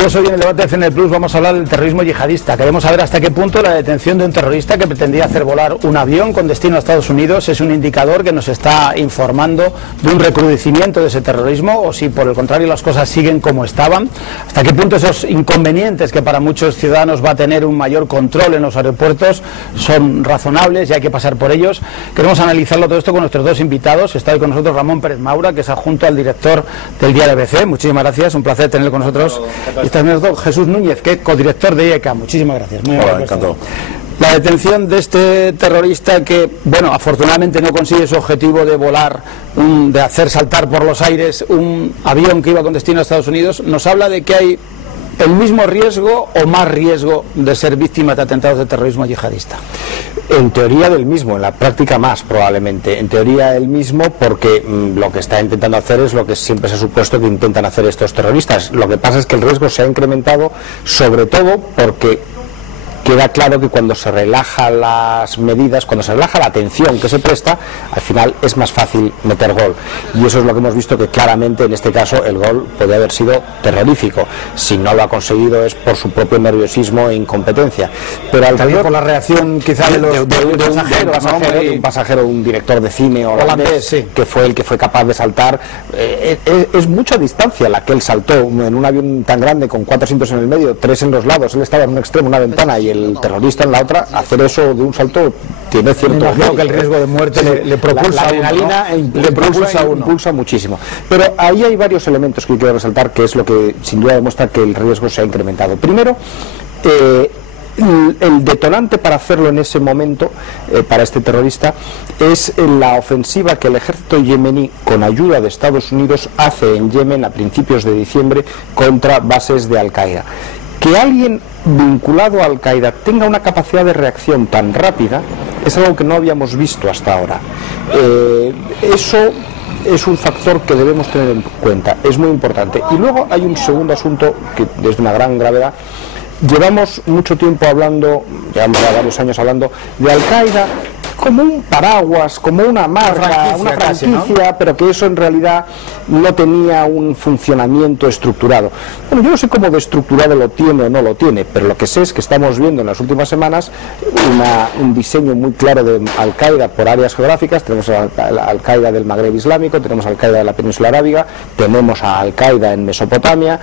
Amigos, hoy en el debate de CNE Plus vamos a hablar del terrorismo yihadista. Queremos saber hasta qué punto la detención de un terrorista que pretendía hacer volar un avión con destino a Estados Unidos es un indicador que nos está informando de un recrudecimiento de ese terrorismo, o si por el contrario las cosas siguen como estaban. Hasta qué punto esos inconvenientes que para muchos ciudadanos va a tener un mayor control en los aeropuertos son razonables y hay que pasar por ellos. Queremos analizarlo todo esto con nuestros dos invitados. Está hoy con nosotros Ramón Pérez Maura, que es adjunto al director del diario ABC. Muchísimas gracias, un placer tenerlo con nosotros. Y también Jesús Núñez, que es codirector de IECA. Muchísimas gracias. Muy Hola, encantado. La detención de este terrorista que, bueno, afortunadamente no consigue su objetivo de volar, de hacer saltar por los aires un avión que iba con destino a Estados Unidos, nos habla de que hay el mismo riesgo o más riesgo de ser víctima de atentados de terrorismo yihadista. En teoría del mismo, en la práctica más probablemente. En teoría el mismo porque lo que está intentando hacer es lo que siempre se ha supuesto que intentan hacer estos terroristas. Lo que pasa es que el riesgo se ha incrementado sobre todo porque queda claro que cuando se relajan las medidas, cuando se relaja la atención que se presta, al final es más fácil meter gol. Y eso es lo que hemos visto, que claramente en este caso el gol puede haber sido terrorífico. Si no lo ha conseguido es por su propio nerviosismo e incompetencia. Pero también por la reacción quizá de un pasajero, un director de cine holandés, sí, que fue el que fue capaz de saltar. Es mucha distancia la que él saltó en un avión tan grande con 4 asientos en el medio, 3 en los lados. Él estaba en un extremo, una ventana, y el terrorista en la otra. Hacer eso de un salto tiene cierto riesgo, que el riesgo de muerte le propulsa, la adrenalina, ¿no? impulsa muchísimo. Pero ahí hay varios elementos que quiero resaltar, que es lo que sin duda demuestra que el riesgo se ha incrementado. Primero, el detonante para hacerlo en ese momento, para este terrorista, es la ofensiva que el ejército yemení, con ayuda de Estados Unidos, hace en Yemen a principios de diciembre contra bases de Al-Qaeda. Que alguien vinculado a Al-Qaeda tenga una capacidad de reacción tan rápida es algo que no habíamos visto hasta ahora. Eso es un factor que debemos tener en cuenta, es muy importante. Y luego hay un segundo asunto que es de una gran gravedad. Llevamos mucho tiempo hablando, llevamos ya varios años hablando de Al-Qaeda como un paraguas, como una marca, una franquicia, ¿no? Pero que eso en realidad no tenía un funcionamiento estructurado. Bueno, yo no sé cómo de estructurado lo tiene o no lo tiene, pero lo que sé es que estamos viendo en las últimas semanas un diseño muy claro de Al-Qaeda por áreas geográficas. Tenemos a Al-Qaeda del Magreb Islámico, tenemos a Al-Qaeda de la península arábiga, tenemos a Al-Qaeda en Mesopotamia.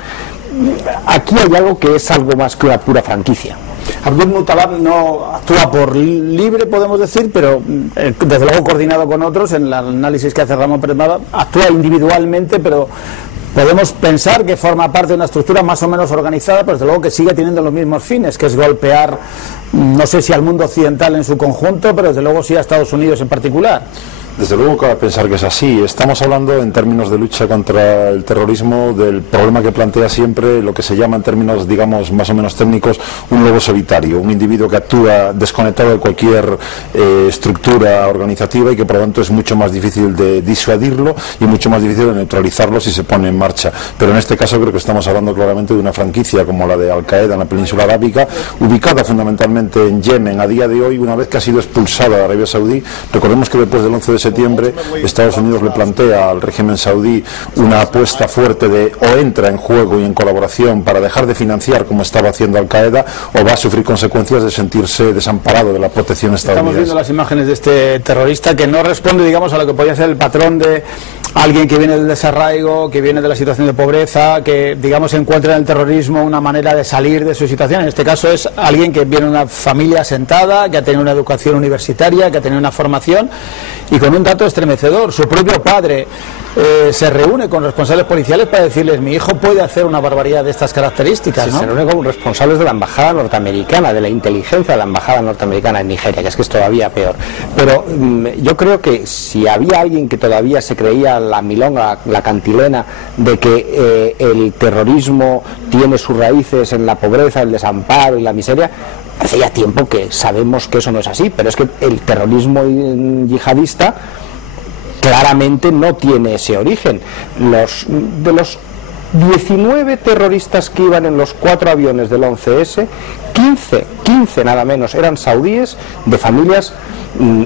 Aquí hay algo que es algo más que una pura franquicia. Abdul Muttalab no actúa por libre, podemos decir, pero desde luego coordinado con otros. En el análisis que hace Ramón Pérez Maura, actúa individualmente, pero podemos pensar que forma parte de una estructura más o menos organizada, pero desde luego que sigue teniendo los mismos fines, que es golpear, no sé si al mundo occidental en su conjunto, pero desde luego sí a Estados Unidos en particular. Desde luego cabe pensar que es así. Estamos hablando en términos de lucha contra el terrorismo del problema que plantea siempre lo que se llama en términos, digamos, más o menos técnicos, un lobo solitario, un individuo que actúa desconectado de cualquier estructura organizativa y que por lo tanto es mucho más difícil de disuadirlo y mucho más difícil de neutralizarlo si se pone en marcha. Pero en este caso creo que estamos hablando claramente de una franquicia como la de Al-Qaeda en la península arábiga, ubicada fundamentalmente en Yemen a día de hoy, una vez que ha sido expulsada de Arabia Saudí. Recordemos que después del 11 de septiembre Estados Unidos le plantea al régimen saudí una apuesta fuerte de o entra en juego y en colaboración para dejar de financiar como estaba haciendo Al-Qaeda, o va a sufrir consecuencias de sentirse desamparado de la protección estadounidense. Estamos viendo las imágenes de este terrorista que no responde, digamos, a lo que podría ser el patrón de alguien que viene del desarraigo, que viene de la situación de pobreza, que, digamos, encuentra en el terrorismo una manera de salir de su situación. En este caso es alguien que viene de una familia asentada, que ha tenido una educación universitaria, que ha tenido una formación, y con un dato estremecedor: su propio padre se reúne con responsables policiales para decirles: mi hijo puede hacer una barbaridad de estas características, sí, ¿no? Se reúne con responsables de la embajada norteamericana, de la inteligencia de la embajada norteamericana en Nigeria, que es todavía peor. Pero yo creo que si había alguien que todavía se creía la milonga, la cantilena de que el terrorismo tiene sus raíces en la pobreza, el desamparo y la miseria, hace ya tiempo que sabemos que eso no es así. Pero es que el terrorismo yihadista claramente no tiene ese origen. De los 19 terroristas que iban en los 4 aviones del 11S, 15 nada menos eran saudíes, de familias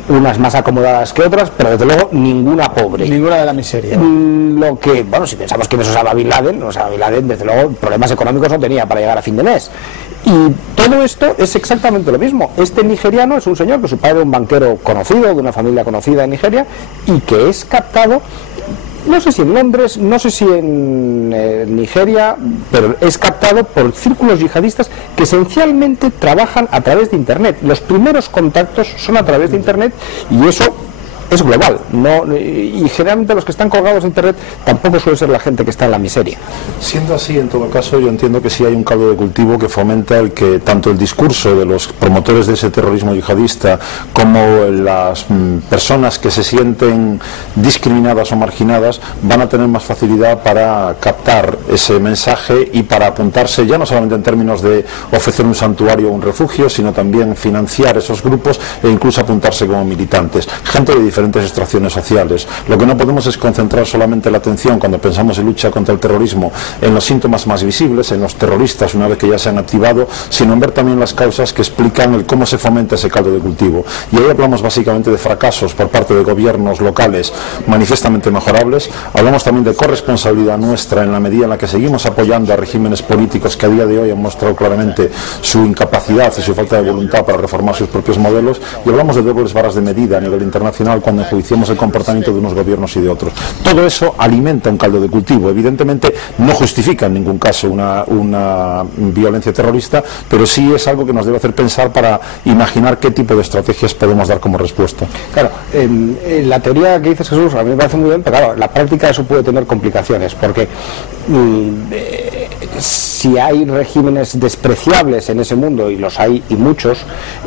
unas más acomodadas que otras, pero desde luego ninguna pobre. Ninguna de la miseria. Lo que, bueno, si pensamos que eso Osama Bin Laden, desde luego problemas económicos no tenía para llegar a fin de mes. Y todo esto es exactamente lo mismo. Este nigeriano es un señor que su padre es un banquero conocido, de una familia conocida en Nigeria, y que es captado, no sé si en Londres, no sé si en Nigeria, pero es captado por círculos yihadistas que esencialmente trabajan a través de Internet. Los primeros contactos son a través de Internet, y eso es global, y generalmente los que están colgados en Internet tampoco suele ser la gente que está en la miseria. Siendo así, en todo caso, yo entiendo que sí hay un caldo de cultivo que fomenta el que tanto el discurso de los promotores de ese terrorismo yihadista como las personas que se sienten discriminadas o marginadas van a tener más facilidad para captar ese mensaje y para apuntarse, ya no solamente en términos de ofrecer un santuario o un refugio, sino también financiar esos grupos e incluso apuntarse como militantes. Gente de diferentes extracciones sociales. Lo que no podemos es concentrar solamente la atención cuando pensamos en lucha contra el terrorismo en los síntomas más visibles, en los terroristas una vez que ya se han activado, sino en ver también las causas que explican el cómo se fomenta ese caldo de cultivo. Y ahí hablamos básicamente de fracasos por parte de gobiernos locales manifiestamente mejorables, hablamos también de corresponsabilidad nuestra en la medida en la que seguimos apoyando a regímenes políticos que a día de hoy han mostrado claramente su incapacidad y su falta de voluntad para reformar sus propios modelos, y hablamos de dobles varas de medida a nivel internacional cuando enjuiciamos el comportamiento de unos gobiernos y de otros. Todo eso alimenta un caldo de cultivo. Evidentemente no justifica en ningún caso una violencia terrorista, pero sí es algo que nos debe hacer pensar para imaginar qué tipo de estrategias podemos dar como respuesta. Claro, la teoría que dices, Jesús, a mí me parece muy bien, pero claro, la práctica eso puede tener complicaciones, porque si hay regímenes despreciables en ese mundo, y los hay y muchos,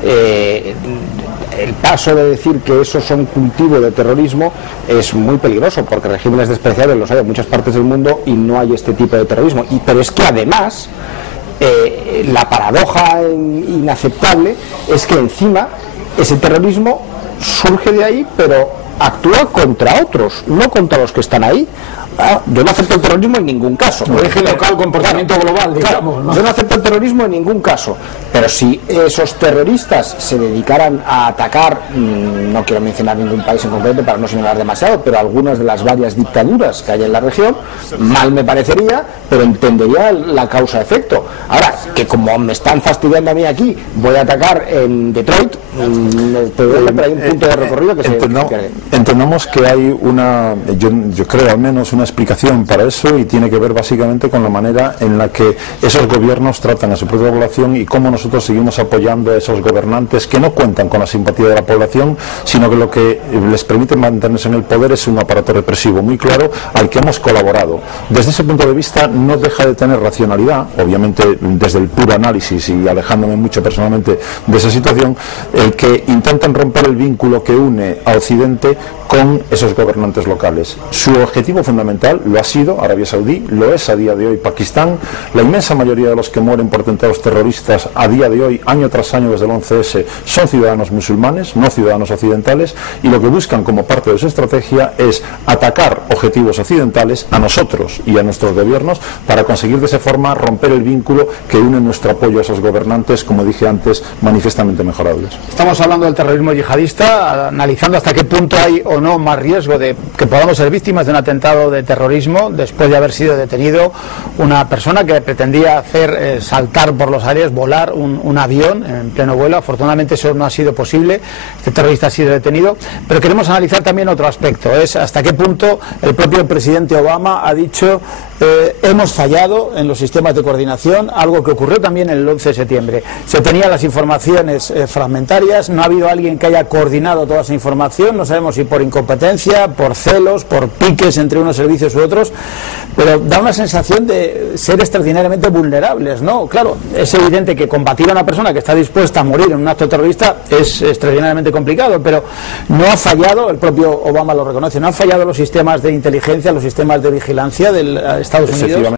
el paso de decir que esos son cultivo de terrorismo es muy peligroso, porque regímenes despreciables los hay en muchas partes del mundo y no hay este tipo de terrorismo. Pero es que además la paradoja inaceptable es que encima ese terrorismo surge de ahí, pero actúa contra otros, no contra los que están ahí. Yo no acepto el terrorismo en ningún caso. Origen local, comportamiento global, digamos, ¿no? Yo no acepto el terrorismo en ningún caso. Pero si esos terroristas se dedicaran a atacar, no quiero mencionar ningún país en concreto para no señalar demasiado, pero algunas de las varias dictaduras que hay en la región, mal me parecería, pero entendería la causa-efecto. Ahora, que como me están fastidiando a mí aquí, voy a atacar en Detroit, pero hay un punto de recorrido que entendamos que hay una, yo creo al menos una explicación para eso, y tiene que ver básicamente con la manera en la que esos gobiernos tratan a su propia población y cómo nosotros seguimos apoyando a esos gobernantes que no cuentan con la simpatía de la población, sino que lo que les permite mantenerse en el poder es un aparato represivo muy claro al que hemos colaborado. Desde ese punto de vista no deja de tener racionalidad, obviamente desde el puro análisis y alejándome mucho personalmente de esa situación, el que intentan romper el vínculo que une a Occidente con esos gobernantes locales. Su objetivo fundamental lo ha sido Arabia Saudí, lo es a día de hoy Pakistán. La inmensa mayoría de los que mueren por atentados terroristas a día de hoy, año tras año desde el 11S, son ciudadanos musulmanes, no ciudadanos occidentales, y lo que buscan como parte de su estrategia es atacar objetivos occidentales a nosotros y a nuestros gobiernos para conseguir de esa forma romper el vínculo que une nuestro apoyo a esos gobernantes, como dije antes, manifiestamente mejorables. Estamos hablando del terrorismo yihadista, analizando hasta qué punto hay o no más riesgo de que podamos ser víctimas de un atentado de terrorismo después de haber sido detenido una persona que pretendía hacer saltar por los aires, volar un avión en pleno vuelo. Afortunadamente eso no ha sido posible, este terrorista ha sido detenido, pero queremos analizar también otro aspecto, es hasta qué punto el propio presidente Obama ha dicho hemos fallado en los sistemas de coordinación, algo que ocurrió también el 11 de septiembre. Se tenían las informaciones fragmentarias, no ha habido alguien que haya coordinado toda esa información, no sabemos si por incompetencia, por celos, por piques entre unos servicios u otros, pero da una sensación de ser extraordinariamente vulnerables, ¿no? Claro, es evidente que combatir a una persona que está dispuesta a morir en un acto terrorista es extraordinariamente complicado, pero no ha fallado, el propio Obama lo reconoce, no han fallado los sistemas de inteligencia, los sistemas de vigilancia de Estados Unidos.